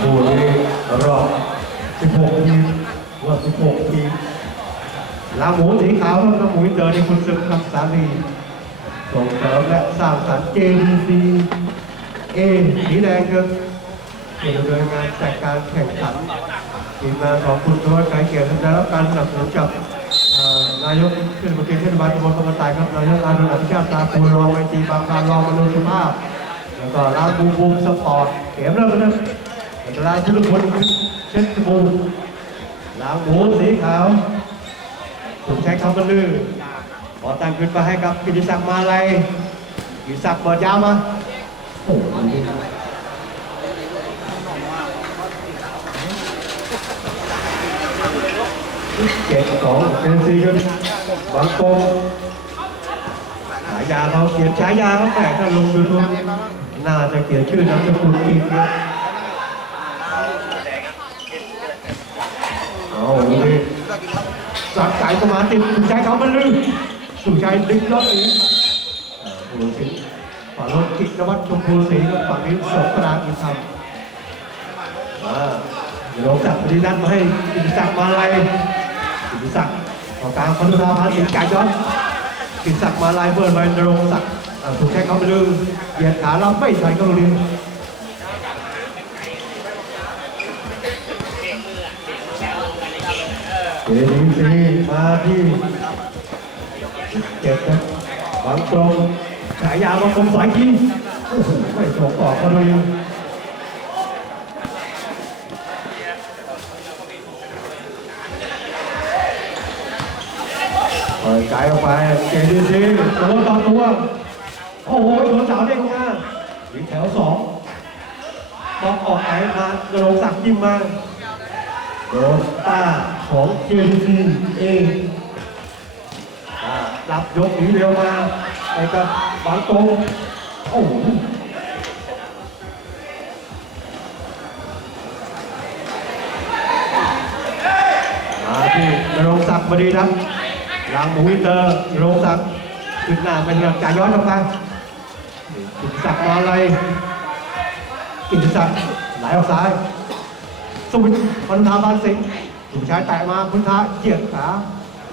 คู่นี้รอบ 16 ทีมรอบ 16 ทีมลาหมูสีขาวครับลาหมูเตอในคุณศึกครับสาลีส่งเสริมและสร้างสรรค์เกมดีเอสีแดงครับผู้ดำเนินงานจัดการแข่งขันทีมงานของคุณทวัชชัยเกียรติได้รับการสนับสนุนจากนายกเทศมนตรีเทศบาลตำบลกำมะตายครับนายกอารุณอภิชาติตาปูรองไมตรีบางการรองมนุษยภาพ แล้วก็ร้านบูมบูมสปอร์ตเข็มเริ่มแล้วนะแล้วร้านทุกคนเช็ดจมูลางหมูสีขาวผมใช้คำบรรลือขอตั้งขึ้นมาให้กับกิติศักดิ์มาลัยกิติศักดิ์เปิดยาวมาโอ้โหเจ็ดสองเป็นสี่กันบางโกงฉายาเขาเขียนฉายาเขาแต่ถ้าลงยูทูบน่าจะเขียนชื่อนามสกุลอีกนะ อาเลยสักสายสมาติสุดใจเขามันลืมสุดใจดึงรถอีกดูสิฝั่งรถกิจวัฒน์ชมพูศรีกับฝั่งนี้สงกรานต์อินทร์มาเดี๋ยวจับปฏินัทมาให้กิติศักดิ์มาลัยกิติศักดิ์ต่อกลางพนธุราพาสิงห์กายย้อนกินศักดิ์มาลายเบิร์นไปนรงศักดิ์อ่าถูกใช้คำไปลืมเหยียดขาเราไม่ใส่ก็ลืม เดีซีมาที่เจ็ดนะบางตรงฉายาบางคมสายกินไม่ส่งออกก็เลยเปิดไกลออกไปเจดีซีตัวต่อตัวโอ้โหโดนสาวเด้งมาถึงแถวสองบอลออกไหนมากระโดดสักยิ้มมาโดนป้า ของเจดีซีเองรับยกนี้เร็วมาไปกับบางโตงโอ้โหมาที่นรงศักดิ์บดีนะหลังหมูวิเตอร์นรงศักดิ์ขึ้นหน้าเป็นจ่ายย้อนออกไปกิตศักดิ์มาอะไรกิตศักดิ์ไหลออกซ้ายสวิตพันธาบานสิงห์ ถูกชายแตะมาพุทธะเหยียดขา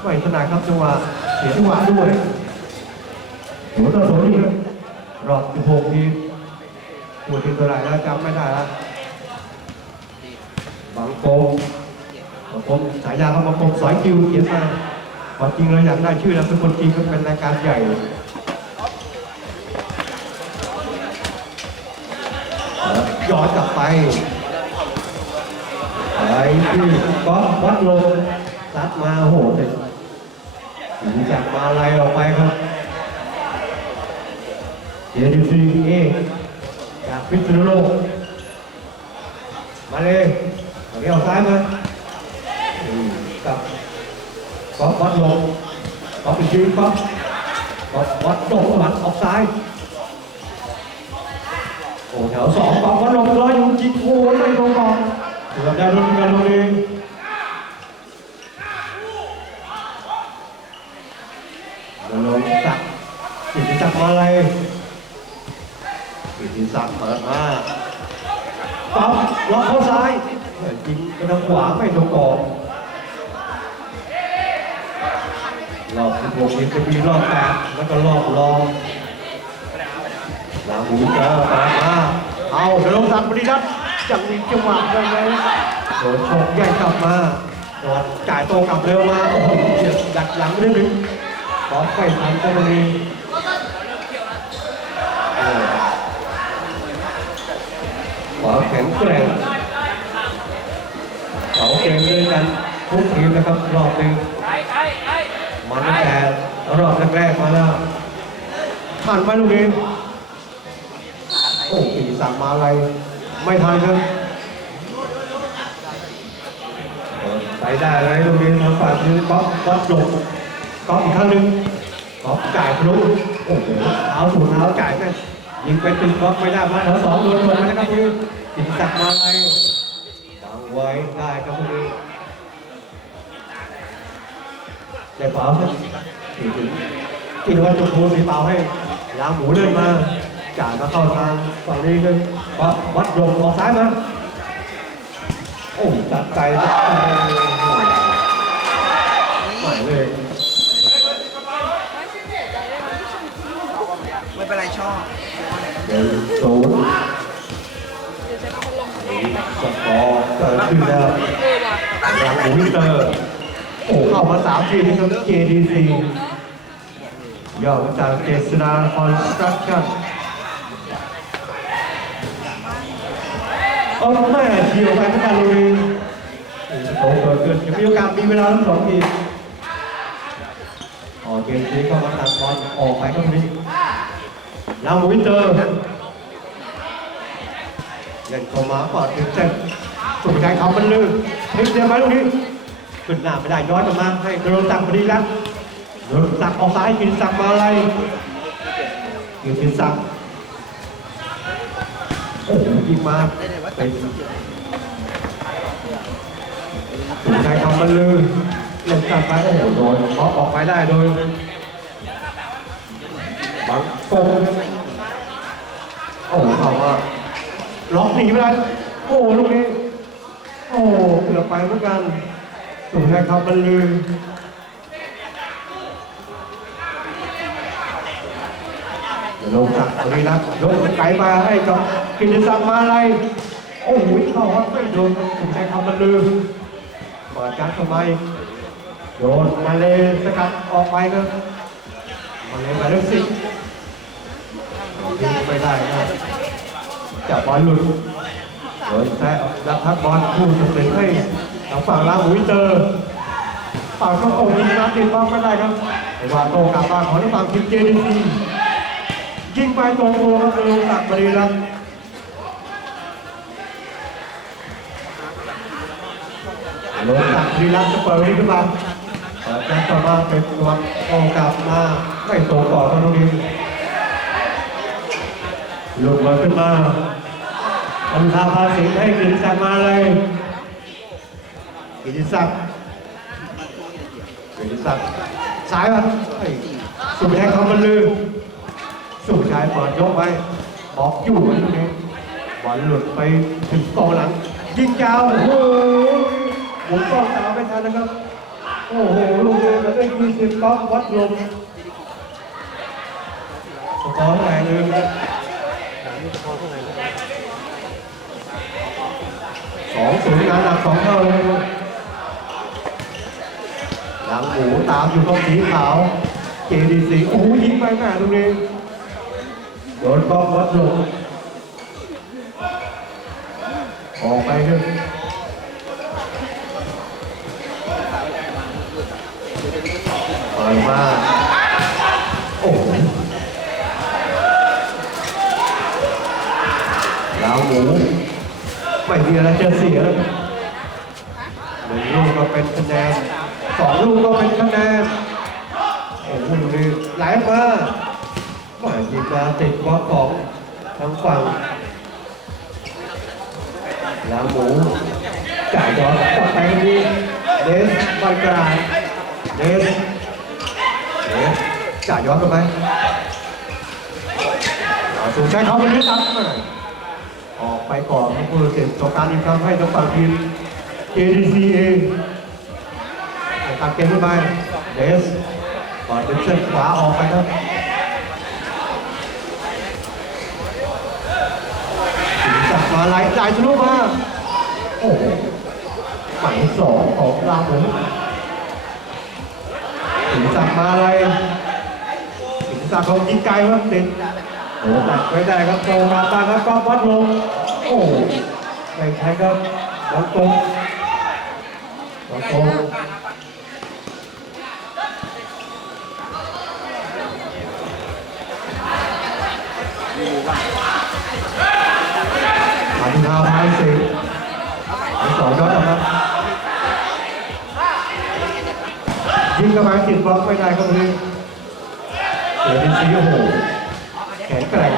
ไม่ถนัดครับจังหวะเสียจังหวะด้วยหัวต่อโถนี่รับรอบ16ทีมหัวทีตัวไหนแล้วจำไม่ได้แล้วบางโกงบางโกงฉายาเขาบาโกงสอยคิวเขียนมาความจริงเราอยากได้ชื่อแล้วเป็นคนจริงก็เป็นรายการใหญ่ย้อนกลับไป ไปที่ก๊อฟวัดลงซัดมาโหดเลยถึงจากมาลายออกไปครับเดี๋ยวดูซีเอจากพิษณุโลกมาเลยเอาเอวซ้ายมาอืมกับก๊อฟวัดลงก๊อฟเป็นชื่อก๊อฟก๊อฟวัดลงหลังออกซ้ายโอ้แถวสองปองก็ลงร้อยอยู่จิกโอ้ยไม่ลงก่อน มีรอบแปดแล้วก็รอบรองลาหูเจอแปดมาเอาเดลสันบริรัตจังมีจังหวะยังไงโดนชกแย่งกลับมาโดนจ่ายตรงกลับเร็วมาโอ้โหเสียบดักหลังนิดนึงขอไปทันก็มันมีเออขอแข็งแกร่งเขาเกมด้วยกันทุกทีมนะครับรอบหนึ่งมันตั้งแต่ รอบแรกๆมาแล้วผ่านไปลูกนี้โอ้ปีสั่งมาอะไร ไม่ทันครับไปได้เลยโรงเรียนทางฝ่ายคือก๊อฟก๊อฟจบก๊อฟอีกครั้งหนึ่งก๊อฟจ่ายพลุโอ้โหเท้าสูเท้าจ่ายแม่ยิงไปตึงก๊อฟไม่ได้มาแถวสองโดนหมดนะครับคือติดสักมาอะไรวางไว้ได้ครับพวกนี้ ได้เปล่าครับที่ว่าจุดโทสีเปล่าให้ล้างหมูเดินมาจ่ายมาเข้าทางฝั่งนี้เลยวัดลงออกซ้ายมาโอ้จัดใจโอ้โหหมายเลยไม่เป็นไรชอบเดี๋ยวศูนย์สกอร์เกิดขึ้นแล้วหลังหมูเตอร์ โอ้เข้ามาสามทีมครับ JDC ย่อมาจากเจษนาคอนสตรักชั่นเอาแม่เฉียวไปทุกการเลยโอ้โหเกิดยังมีโอกาสมีเวลาทั้งสองทีมอ๋อเกมนี้เข้ามาตัดบอลออกไปครับนี้ลาววินเตอร์เล่นเข้ามาปอดถึงเจ็บสุดท้ายเขามันลื่นพลิกเดียวไหมลูกนี้ ขึ้นหน้าไม่ได้ย้อนกลับมาให้กระโดดตักพอดีแล้วกระโดดตักออกซ้ายกินสักมาอะไรกินสักโอ้โหยิงมาเป็แต่นสุดท้ายเขามันลื่นเล่นตัดไปโอ้โหโดนเคาออกไปได้โดยบังโป่งโอ้โหเขาว่าล็อกหนีไปแล้วโอ้ลูกนี้โอ้เกือบไปเหมือนกัน สุดท้ครับมันลืมลงจากตรงนี้นะยกไกลมาให้กับกิติศักดิ์มาอะไรโอ้โหเข้าครับไม่โดนสุดท้ายครับมันลืมเปิดจัดทำไมโดนมาเลยสกัดออกไปครับมาเลยมาเลขสิยิงไม่ได้นะจับบอลหลุดโดนแทะแล้วพักบอลคู่ตัดสินให้างฝั่งลาหูวิเตอฝั่งก็โอ้ยนัดติดบอลไม่ได้ครับไอ้วาโตกลับมาของทางฝั่งทีมเจดีซียิงไปตรงตัวครับเร็วตักบริรัมย์ลงตักบริรัมย์จะเปิดนี้ขึ้นมาเปิดนัดต่อมาเป็นตัวโอกลับมาไม่โตต่อครับตรงนี้ลงมาขึ้นมาทำทาภาษีให้กิติศักมาเลย กิติศักดิ์กิติศักดิ์ซ้ายมาสุดแท้เขามันลืมสุดท้ายเปิดยกไว้บอกอยู่ตรงนี้บอลหลุดไปถึงกองหลัง ยิงยาวโอ้โหหมุนกล้องตามไม่ทันนะครับ โอ้โหลูกเดียวจะได้ยี่สิบก๊อกวัดลมสกอร์เท่าไหร่ลืมนะสองศูนย์งานหนักสองเท่าเลย หลังหมูตามอยู่ตรงสีขาวเจดีสีโอ้โหยิงไปแม่ตรงนี้โดนบอลวัดลงออกไปครับเปิดมาโอ้ลังหมูไม่มีอะไรจะเสียหนึ่งลูกก็เป็นคะแนน สองลูกก็เป็นคะแนนโอ้โหดูดิไหลมาว่ายิงมาติดบล็อกของทางฝั่งลาหมูจ่ายย้อนกลับไปกันดีเดสบอลกลางเดสเดสจ่ายย้อนกลับไปสูงใช้เขาเป็นนิดตัดมาออกไปก่อนครับผู้ตัดสินต่อการอีกครั้งให้ทางฝั่งทีม JDC เอง ตัดเกมขึ้นไปเดสก่อนเป็นเส้นขวาออกไปครับจับมาไหลไหลทะลุมาโอ้โหหมายสองของลาผมถึงจับมาอะไรถึงจับเขายิงไกลครับติดโอ้ตัดไว้ได้ครับโตมาตาครับก็วัดลงโอ้ไม่ใช่ครับบอลตรงบอลตรง พันธาพายสิสองยอดนะครับยิงกระไมาติดบล็อกไม่ได้ครับเลยเสียเป็นสีโอ้โหแขนแกร่ง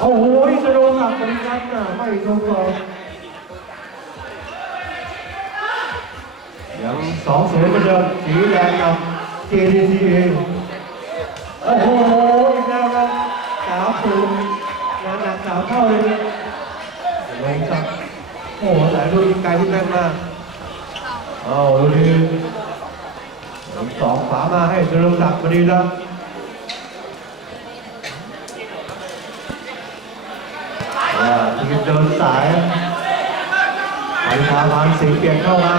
โอ้โหจะโดนหักเป็นนัดน่ะไม่ลงหรอกยังสองศูนย์เหมือนเดิมสีแดงกับ JDCA โอ้โหอีกแล้วครับูนงานหนักสามเท่าเลยลงครับโอ้โหสายดูยิงไกลที่แม่นมากเอาดูดิสองฝามาให้เจริญศักดิ์พอดีแล้วอ่าทีมเดินสายไอ้ทาวันสีเปลี่ยนเข้ามา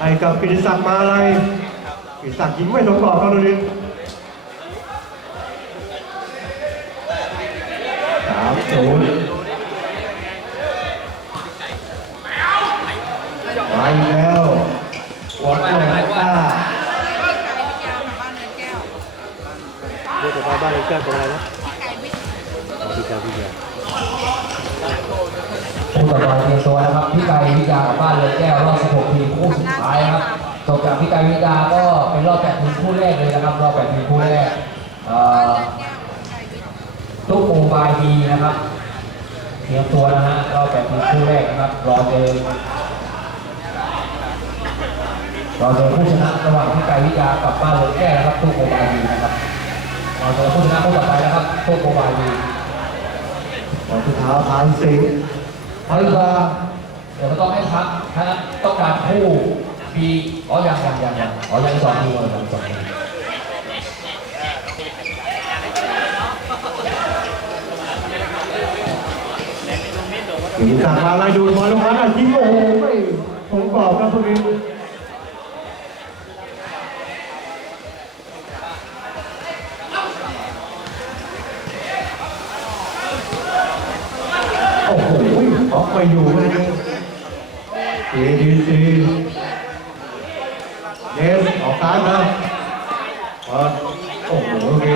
ให้กับกิติศักดิ์มาอะไรกิติศักดิ์ยิงไม่ตรงกรอบครับดูดิ ศูนย์มาอีกแล้ววอดโต้ต้าเรียกว่าบ้านเลนแก้วตรงอะไรนะพี่แก้วพี่แก้วคู่ต่อไปเตรียมตัวนะครับพี่ไก่วิจากับบ้านเลยแก้วรอบ16ทีมคู่สุดท้ายนะครับจบจากพี่ไก่วิจาก็เป็นรอบ8ทีมคู่แรกเลยนะครับรอบ8ทีมคู่แรก เอ่อทุกโมบายดีนะครับเตรียมตัวนะฮะรอบ8ทีมคู่แรกนะครับ รอเจอรอเจอผู้ชนะระหว่างพี่ไก่วิจากับบ้านเลยแก้วนะครับทุกโมบายดีนะครับรอเจอผู้ชนะคู่ต่อไปนะครับทุกโมบายดีวอดสุดท้ายผ่านสิงห์พลิตาเดี๋ยวก็ต้องให้พักถ้าต้องการคู่ปีอ๋อยังยังยังยังอ๋อยังสองทีเลยยังสองที กิติศักมาอะไรดูบอลลงมาแล้วยิงโอ้โหไม่ตรงกรอบครับพวกนี้โอ้โหออกไปอยู่เลยเอดีซีเดนออกซ้ายมาเปิดโอ้โหโอเค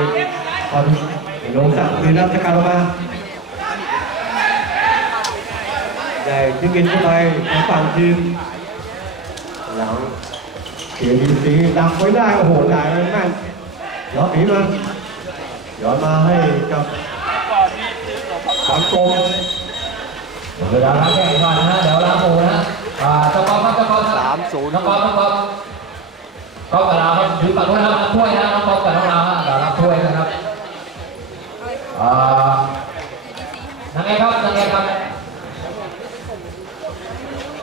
พอลงจากคืนรับจากการมา ได้ดึงเงินเข้าไปทางฝั่งทีมหลังเขียนดีสีดักไว้ได้โอ้โหหลายแม่นย้อนหนีมาย้อนมาให้กับสังคมเวลาล้างแก้งก่อนนะเดี๋ยวล้างโอนะฮะตะกอบครับตะกอบสามศูนย์ตะกอบตะกอบก็กระลาครับถือปากด้วยนะครับถ้วยนะน้องกอบกับน้องลาฮะกระล้าถ้วยนะครับอ่า